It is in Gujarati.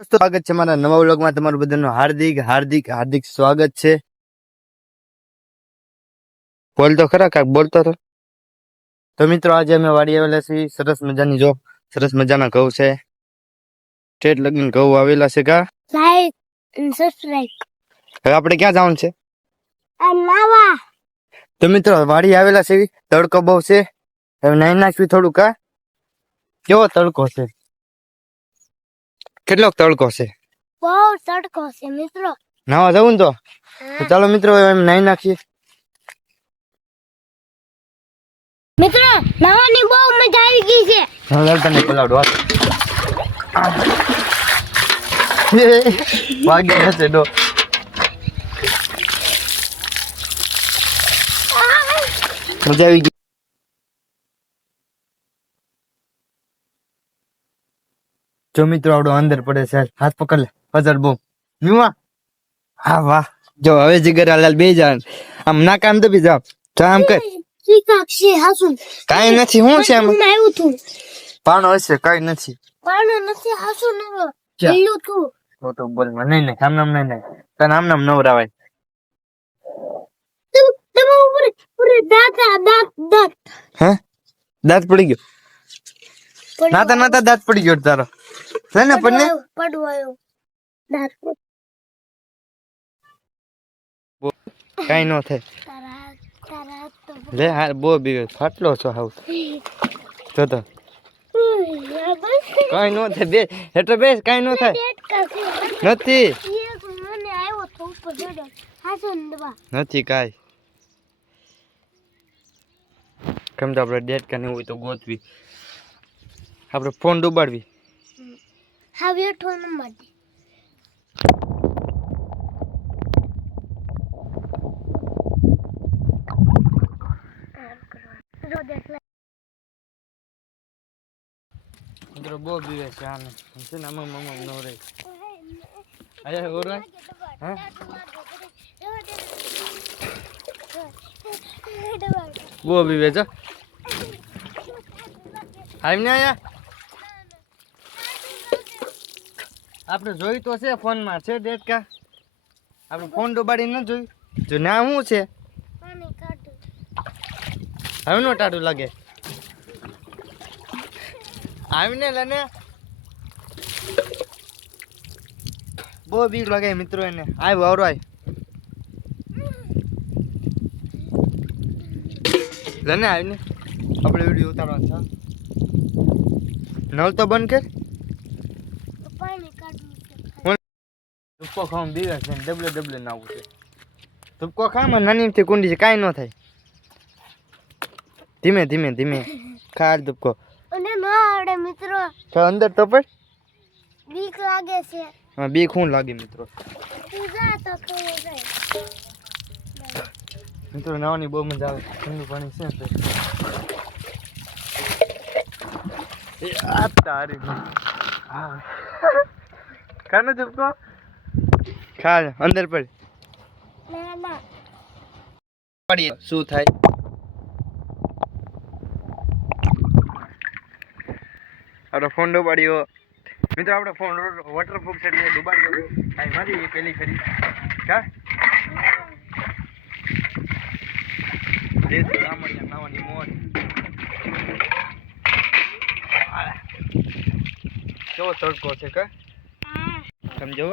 દોસ્તો સ્વાગત છે મારા નવા વ્લોગમાં તમારું બધાનું હાર્દિક હાર્દિક હાર્દિક સ્વાગત છે. બોલતો ખરા કાક બોલતો તો મિત્રો આજે અમે વાડી આવેલા છીએ. સરસ મજાની જો સરસ મજાના ઘઉં છે. ઠેઠ લગીને ઘઉં આવેલા છે. કા લાઈક અને સબસ્ક્રાઇબ. હવે આપણે ક્યાં જવાનું છે? નાવા. તો મિત્રો વાડી આવેલા છે. તડકો બહુ છે. હવે નાઈ નાખવી થોડું. કા કેવો તડકો છે? કેટલો તડકો છે? બહુ તડકો છે મિત્રો. નાવા જવું ને તો ચાલો મિત્રો એમ નાઈ નાખીએ. મિત્રો નાવાની બહુ મજા આવી ગઈ છે. તને પલાવડો વાગી જશે ડો. મજા આવી ગઈ. જો મિત્રો આવડો અંદર પડે છે. હાથ પકડ લે. હજાર બહુ હા વાહ. જો હવે જીગરલાલ બે જા આમ ના કામ તો બી જાવ તો આમ કર. શીખાક્ષી હાસુન કાઈ નથી. શું છે આમ? આવ્યું તું પાણો હશે. કઈ નથી. પાણો નથી હાસુન લીલું તું ખોટું બોલ માં નહીં નહીં. આમ નામ નહીં નહીં. તને આમ નામ નવરાવાય. તમે ઉપર પૂરે દાંત હે દાંત પડી ગયો. નાતા નાતા દાંત પડી ગયો તારો. છે ને પણ પડવાયો દાંત કઈ નો થાય. તારા તો લે હા બો બી ફાટલો છો હાવ. જો તો કઈ નો થાય. બે એટલે બેસ કઈ નો થાય. નથી મને આવ્યો તો ઉપર ચડ્યો હાસુન દબા નથી કાઈ. કેમ તો આપણે ડેટ કાને હોય તો ગોતવી. આપણે ફોન ડૂબાડવી. હા બેઠો નંબર મિત્રો બહુ બીવે છે આને. છે ને આમાં મમ્મા નો રે આયા ઓર હા બહુ બીવે છે. આવીને આયા આપણે જોઈ તો છે ફોન માં છે ડેટ કા. આપણે ફોન ડૂબાડી ન જોયું. જો ના શું છે પાણી કાઢું હવે નો ટાટું લાગે. આવીને લને બહુ બીક લાગે મિત્રો એને. આવ્યો આવરો આય લને આવીને આપણે વિડીયો ઉતારવાનો છે. નળ તો બંધ કર. પાણી કાઢું ધુપકો ખાવા બીવે છે. ડબલે ડબલે નાવું છે. ધુપકો ખાવામાં નાની કુંડી છે. કાંઈ ન થાય. ધીમે ધીમે ધીમે ખા ધુપકો. અને ના આવડે મિત્રો. તો અંદર તો પણ બીક લાગે છે. હા બીક શું લાગે મિત્રો. તું જા તો ખબર જાય. મિત્રો નાવાની બહુ મજા આવે. ઠંડુ પાણી છે તો એ આ તારી હા કાનો ધુપકો ખા અંદર પડ. ના ના પડી શું થાય. આપણે ફોન ડૂબાડ્યો મિત્રો. આપણે ફોન વોટરપ્રૂફ છે એટલે ડૂબાડ્યો. આ મારી પેલી ખરી કા દેશ ગામડિયા નાવાની મોજ. કેવો તડકો છે કા સમજો.